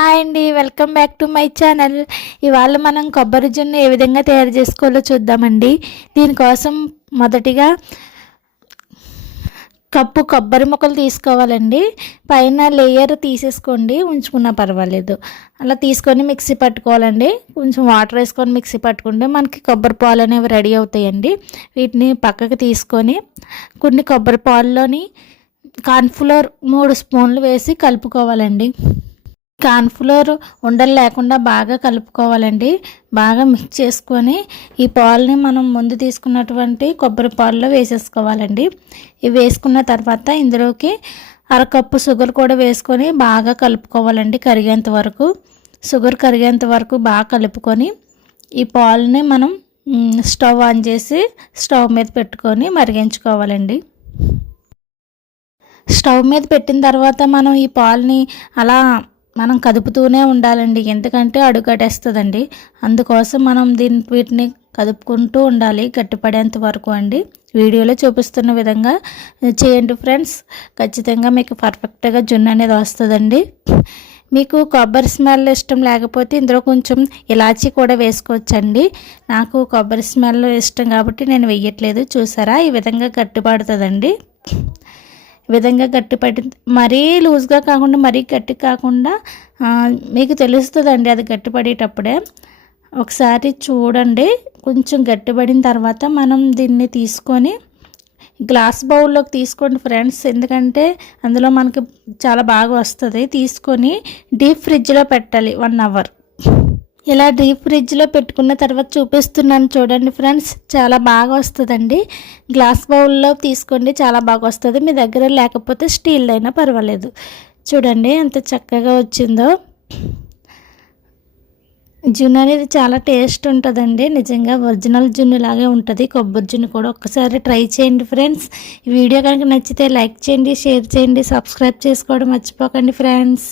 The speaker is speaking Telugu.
హాయ్ అండి, welcome back to my channel. ఇవాళ మనం కొబ్బరి జున్ను ఏ విధంగా తయారు చేసుకోవాలో చూద్దామండి. దీనికోసం మొదటిగా కప్పు కొబ్బరి ముక్కలు తీసుకోవాలండి. పైన లేయర్ తీసేసుకోండి, ఉంచుకున్నా పర్వాలేదు. అలా తీసుకొని మిక్సీ పట్టుకోవాలండి. కొంచెం వాటర్ వేసుకొని మిక్సీ పట్టుకుంటే మనకి కొబ్బరి పాలు అనేవి రెడీ అవుతాయండి. వీటిని పక్కకి తీసుకొని కొన్ని కొబ్బరి పాలులోని కార్న్ఫ్లోర్ 3 స్పూన్లు వేసి కలుపుకోవాలండి. కార్న్ఫ్లోర్ ఉండలు లేకుండా బాగా కలుపుకోవాలండి. బాగా మిక్స్ చేసుకొని ఈ పాలని మనం ముందు తీసుకున్నటువంటి కొబ్బరి పాలలో వేసేసుకోవాలండి. ఇవి వేసుకున్న తర్వాత ఇందులోకి అరకప్పు షుగర్ కూడా వేసుకొని బాగా కలుపుకోవాలండి. కరిగేంత వరకు షుగర్ కరిగేంత వరకు బాగా కలుపుకొని ఈ పాలని మనం స్టవ్ ఆన్ చేసి స్టవ్ మీద పెట్టుకొని మరిగించుకోవాలండి. స్టవ్ మీద పెట్టిన తర్వాత మనం ఈ పాలని అలా మనం కదుపుతూనే ఉండాలండి, ఎందుకంటే అడుగట్టేస్తుందండి. అందుకోసం మనం వీటిని కదుపుకుంటూ ఉండాలి గట్టిపడేంత వరకు అండి. వీడియోలో చూపిస్తున్న విధంగా చేయండి ఫ్రెండ్స్. ఖచ్చితంగా మీకు పర్ఫెక్ట్గా జున్ను అనేది వస్తుందండి. మీకు కొబ్బరి స్మెల్ ఇష్టం లేకపోతే ఇందులో కొంచెం ఇలాచీ కూడా వేసుకోవచ్చండి. నాకు కొబ్బరి స్మెల్ ఇష్టం కాబట్టి నేను వేయట్లేదు. చూసారా, ఈ విధంగా గట్టిపడుతుందండి. విధంగా గట్టిపడి మరీ లూజ్గా కాకుండా మరీ గట్టి కాకుండా మీకు తెలుస్తుందండి అది గట్టిపడేటప్పుడే. ఒకసారి చూడండి. కొంచెం గట్టిపడిన తర్వాత మనం దీన్ని తీసుకొని గ్లాస్ బౌల్లోకి తీసుకోండి ఫ్రెండ్స్, ఎందుకంటే అందులో మనకి చాలా బాగా వస్తుంది. తీసుకొని డీప్ ఫ్రిడ్జ్లో పెట్టాలి 1 అవర్. ఇలా డీప్ ఫ్రిడ్జ్లో పెట్టుకున్న తర్వాత చూపిస్తున్నాను చూడండి ఫ్రెండ్స్, చాలా బాగా వస్తుందండి. గ్లాస్ బౌల్లో తీసుకోండి, చాలా బాగా వస్తుంది. మీ దగ్గర లేకపోతే స్టీల్ అయినా పర్వాలేదు. చూడండి ఎంత చక్కగా వచ్చిందో. జున్ను అనేది చాలా టేస్ట్ ఉంటుందండి. నిజంగా ఒరిజినల్ జున్ను లాగే ఉంటుంది కొబ్బరి జున్ను కూడా. ఒక్కసారి ట్రై చేయండి ఫ్రెండ్స్. ఈ వీడియో కనుక నచ్చితే లైక్ చేయండి, షేర్ చేయండి, సబ్స్క్రైబ్ చేసుకోవడం మర్చిపోకండి ఫ్రెండ్స్.